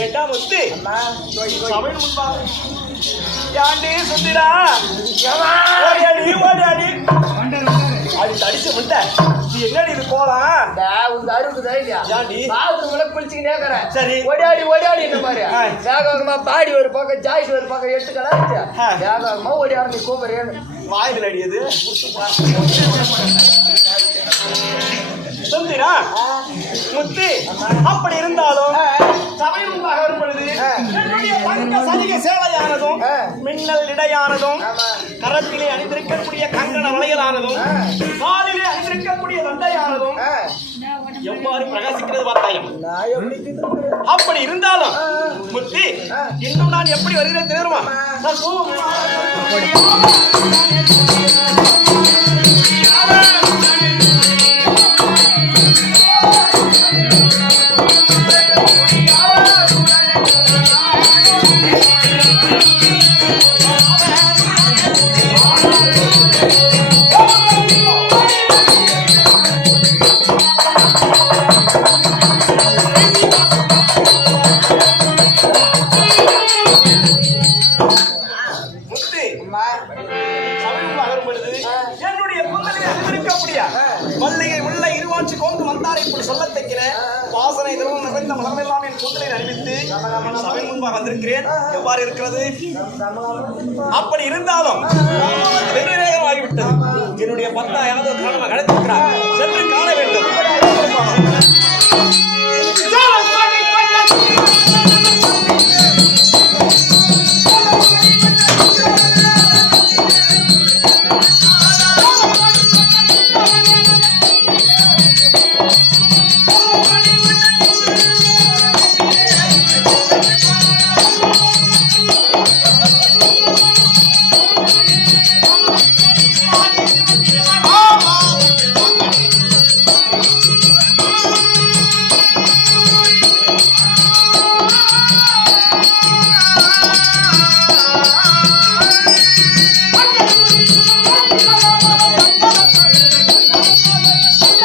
ஏண்டா முத்து? சபை முன்பாக யாண்டி சுந்திரா ஓடி அடி ஓடி அடி. அடி தடிச்சு முட்ட. நீ என்னடி இது போலாம் உங்க அறுபது தைரியா? பாத்ரூம் விளக்கு பிடிச்சிக்கிட்டே இருக்கிறேன் சரி. ஓடியாடி ஓடியாடி இந்த மாதிரி. வேகமா பாடி ஒரு பக்கம் ஜாய்ஸ் ஒரு பக்கம் எட்டு கலாச்சு வேகமா ஓடியாடி நீ கூப்பிடுறேன்னு. வாயில் அடியது சுந்திரா முத்து அப்படி இருந்தாலும் சபை முன்பாக வரும் பொழுது என்னுடைய பங்க சதிக சேவையானதும் மின்னல் இடையானதும் கரத்திலே அணிந்திருக்கக்கூடிய கங்கண வளையலானதும் எவ்வாறு பிரகாசிக்கிறது திட்டுறது? அப்படி இருந்தாலும். முத்தி. இன்னும் நான் எப்படி வருகிறேன் தெரியுமா நான் முத்து வந்திருக்கிறேன். எவ்வாறு இருக்கிறது? அப்படி இருந்தாலும் வெகு ஆகிவிட்டது என்னுடைய பத்தா கிடைத்திருக்கிறார்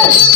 Yes.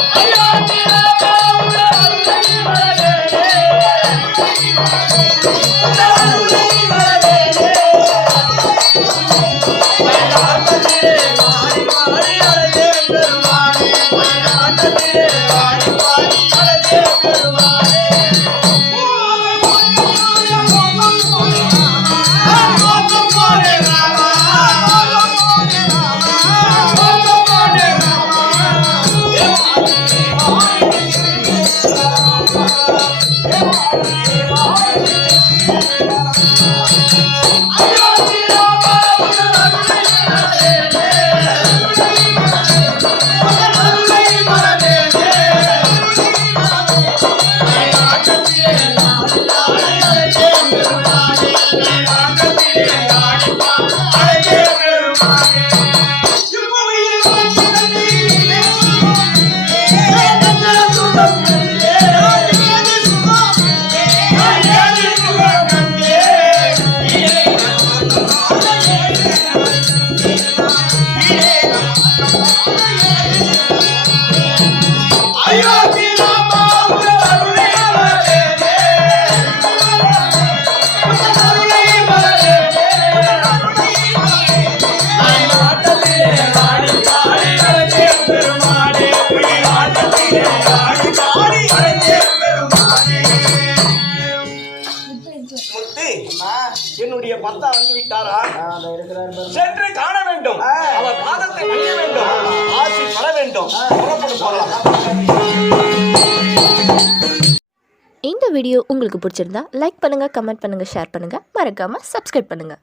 Hare பத்தா வந்து விட்டாரா. சென்று காண வேண்டும். அவர் பாதத்தை பணிய வேண்டும். ஆசி பெற வேண்டும். புறப்பட்டு போகலாம் இந்த வீடியோ உங்களுக்கு பிடிச்சிருந்தா லைக் பண்ணுங்கள் கமெண்ட் பண்ணுங்கள் ஷேர் பண்ணுங்கள் மறக்காமல் சப்ஸ்கிரைப் பண்ணுங்கள்